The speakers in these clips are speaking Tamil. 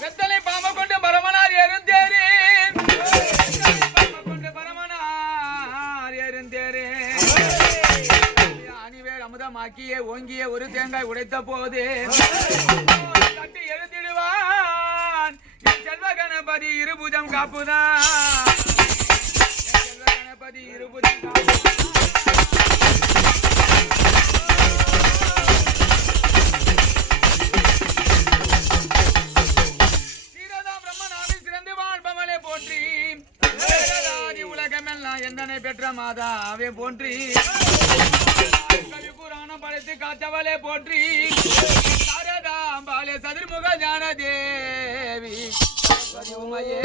வெத்தலை பாம்பை கொண்டு பரமனார் எருந்தேரி கொண்டு பரமனார் எருந்தேரி அணிவேல் அமுதமாக்கிய ஓங்கிய ஒரு தேங்காய் உடைத்த போது கட்டி எழுந்திடுவான் என் செல்வ கணபதி இருபுஜம் காப்புதான் செல்வ கணபதி இருபுஜம் காப்புதான் எந்தனை பெற்ற மாதாவே போற்றி கவி புராணம் படைத்து காத்தவளே போற்றி சாரதாம்பாலே சதுர்முக ஞான தேவி உமையே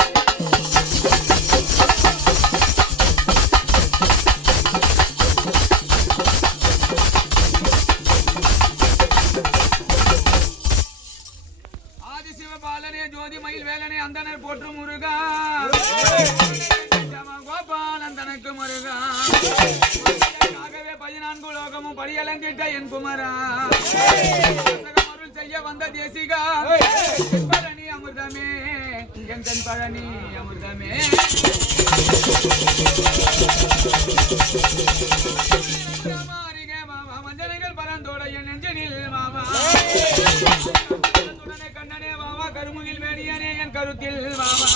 ஆதிசிவபாலனே ஜோதி மயில் வேலனே அந்தனர் போற்றும் முருகா கோபாலந்தனக்கு முருகா 14 லோகமும் படியலங்கிட்ட என் குமரா அருள் செய்ய வந்த தேசிகா பழனி அமிர்தமே என் கண் பழனி அமிர்தமே மஞ்சனைகள் பரந்தோட என் நெஞ்சனில் மாமா கண்ணனே மாமா கருமுகில் வேணியனே என் கருத்தில் மாமா